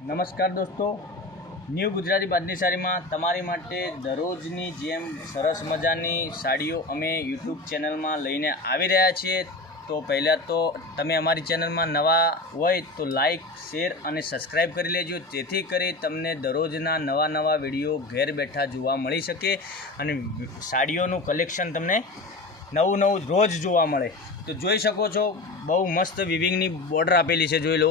નમસ્કાર દોસ્તો. ન્યૂ ગુજરાતી બાદની તમારી માટે દરરોજની જેમ સરસ મજાની સાડીઓ અમે યુટ્યુબ ચેનલમાં લઈને આવી રહ્યા છીએ. તો પહેલાં તો તમે અમારી ચેનલમાં નવા હોય તો લાઈક શેર અને સબસ્ક્રાઈબ કરી લેજો, જેથી કરી તમને દરરોજના નવા નવા વીડિયો ઘેર બેઠા જોવા મળી શકે અને સાડીઓનું કલેક્શન તમને નવું નવું રોજ જોવા મળે. તો જોઈ શકો છો, બહુ મસ્ત વિવિંગની બોર્ડર આપેલી છે, જોઈ લો.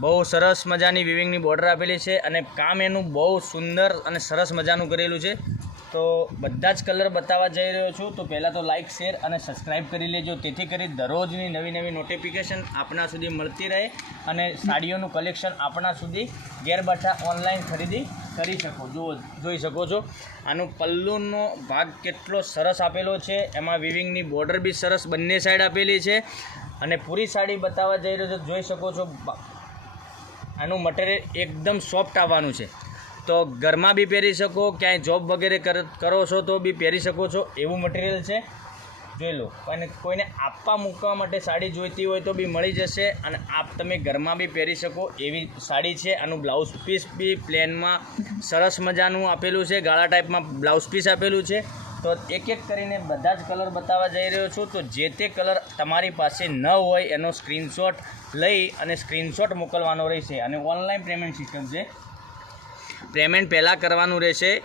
બહુ સરસ મજાની વિવિંગની બોર્ડર આપેલી છે અને કામ એનું બહુ સુંદર અને સરસ મજાનું કરેલું છે. તો બધા જ કલર બતાવવા જઈ રહ્યો છું. તો પહેલાં તો લાઇક શેર અને સબસ્ક્રાઈબ કરી લેજો. તેથી કરી દરરોજની નવી નવી નોટિફિકેશન આપણા સુધી મળતી રહે અને સાડીઓનું કલેક્શન આપણા સુધી ઘેર બેઠા ઓનલાઈન ખરીદી કરી શકો જો જોઈ શકો છો. આનું પલ્લુનો ભાગ કેટલો સરસ આપેલો છે. એમાં વિવિંગની બોર્ડર બી સરસ બંને સાઈડ આપેલી છે. અને પૂરી સાડી બતાવવા જઈ રહ્યો છો. જોઈ શકો છો આનું મટીરિયલ એકદમ સોફ્ટ આવવાનું છે. તો ઘરમાં બી પહેરી શકો, ક્યાંય જોબ વગેરે કર- છો તો બી પહેરી શકો છો. એવું મટીરિયલ છે. જોઈ લો. અને કોઈને આપવા મૂકવા માટે સાડી જોઈતી હોય તો બી મળી જશે. અને આપ તમે ઘરમાં બી પહેરી શકો એવી સાડી છે. આનું બ્લાઉઝ પીસ બી પ્લેનમાં સરસ મજાનું આપેલું છે. ગાળા ટાઈપમાં બ્લાઉઝ પીસ આપેલું છે. તો એક એક કરીને બધા જ કલર બતાવવા જઈ રહ્યો છું. તો જે તે કલર તમારી પાસે ન હોય એનો સ્ક્રીનશોટ લઈ અને સ્ક્રીનશોટ મોકલવાનો રહેશે. અને ઓનલાઈન પેમેન્ટ સિસ્ટમ છે. પેમેન્ટ પહેલાં કરવાનું રહેશે.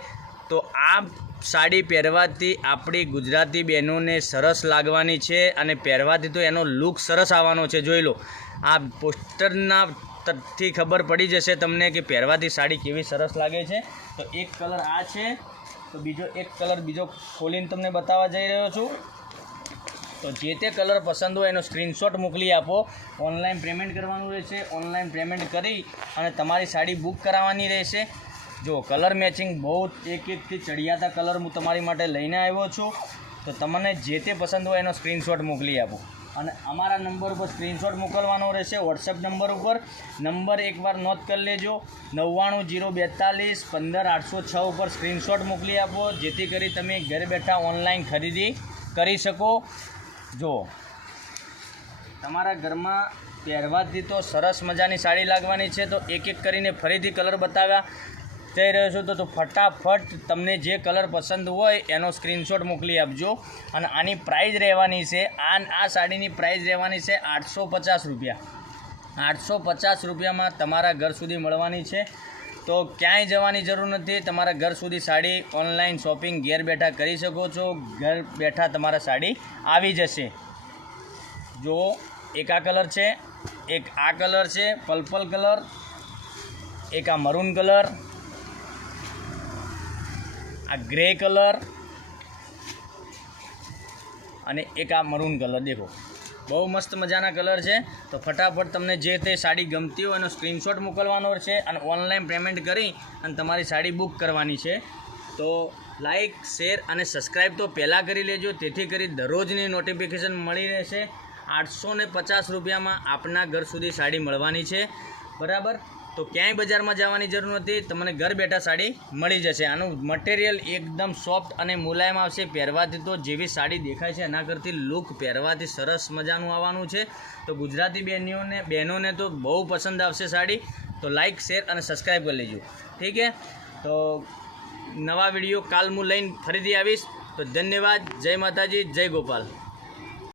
તો આ સાડી પહેરવાથી આપણી ગુજરાતી બહેનોને સરસ લાગવાની છે અને પહેરવાથી તો એનો લુક સરસ આવવાનો છે. જોઈ લો, આ પોસ્ટરના તરથી ખબર પડી જશે તમને કે પહેરવાથી સાડી કેવી સરસ લાગે છે. તો એક કલર આ છે. તો બીજો એક કલર બીજો ખોલીને તમને બતાવવા જઈ રહ્યો છું. તો જે તે કલર પસંદ હોય એનો સ્ક્રીનશોટ મોકલી આપો. ઓનલાઈન પેમેન્ટ કરવાનું રહેશે. ઓનલાઈન પેમેન્ટ કરી અને તમારી સાડી બુક કરાવવાની રહેશે. જો કલર મેચિંગ બહુ એક એકથી ચડિયાતા કલર હું તમારી માટે લઈને આવ્યો છું. તો તમને જે તે પસંદ હોય એનો સ્ક્રીનશોટ મોકલી આપો. અને અમારા નંબર ઉપર સ્ક્રીનશોટ મોકલવાનો રહેશે વોટ્સએપ નંબર ઉપર. નંબર એકવાર નોંધ કરી લેજો. નવ્વાણું જીરો બેતાલીસ પંદર આઠસો છ ઉપર સ્ક્રીનશોટ મોકલી આપો, જેથી કરી તમે ઘરે બેઠા ઓનલાઈન ખરીદી કરી શકો. જો, તમારા ઘરમાં પહેરવાથી તો સરસ મજાની સાડી લાગવાની છે, તો એક એક કરીને ફરીથી કલર બતાવ્યા. જઈ રહ્યો છું તો તો ફટાફટ તમને જે કલર પસંદ હોય એનો સ્ક્રીનશોટ મોકલી આપજો. અને આની પ્રાઇઝ રહેવાની છે, આ આ સાડીની પ્રાઇઝ રહેવાની છે આઠસો પચાસ રૂપિયા. આઠસો પચાસ રૂપિયામાં તમારા ઘર સુધી મળવાની છે. તો ક્યાંય જવાની જરૂર નથી, તમારા ઘર સુધી સાડી ઓનલાઈન શોપિંગ ઘેર બેઠા કરી શકો છો. ઘર બેઠા તમારા સાડી આવી જશે. જો એક આ કલર છે, એક આ કલર છે પર્પલ કલર, એક આ મરૂન કલર આ ગ્રે કલર અને એક આ મરૂન કલર દેખો. બહુ મસ્ત મજાના કલર છે. તો ફટાફટ તમને જે તે સાડી ગમતી હોય એનો સ્ક્રીનશોટ મોકલવાનો છે અને ઓનલાઈન પેમેન્ટ કરી અને તમારી સાડી બુક કરવાની છે. તો લાઈક શેર અને સબસ્ક્રાઈબ તો પહેલાં કરી લેજો, તેથી કરી દરરોજની નોટિફિકેશન મળી રહેશે. આઠસો પચાસ રૂપિયામાં આપના ઘર સુધી સાડી મળવાની છે. બરાબર? તો ક્યાંય બજારમાં જવાની જરૂર નથી, તમને ઘર બેઠા સાડી મળી જશે. આનું મટીરિયલ એકદમ સોફ્ટ અને મુલાયમ આવશે. પહેરવાથી તો જેવી સાડી દેખાય છે, એના કરતી લુક પહેરવાથી સરસ મજાનું આવવાનું છે. તો ગુજરાતી બહેનોને બહેનોને તો બહુ પસંદ આવશે સાડી. તો લાઇક શેર અને સબસ્ક્રાઈબ કરી લેજો. ઠીક છે? તો નવા વીડિયો કાલ હું લઈને ફરીથી આવીશ. તો ધન્યવાદ. જય માતાજી, જય ગોપાલ.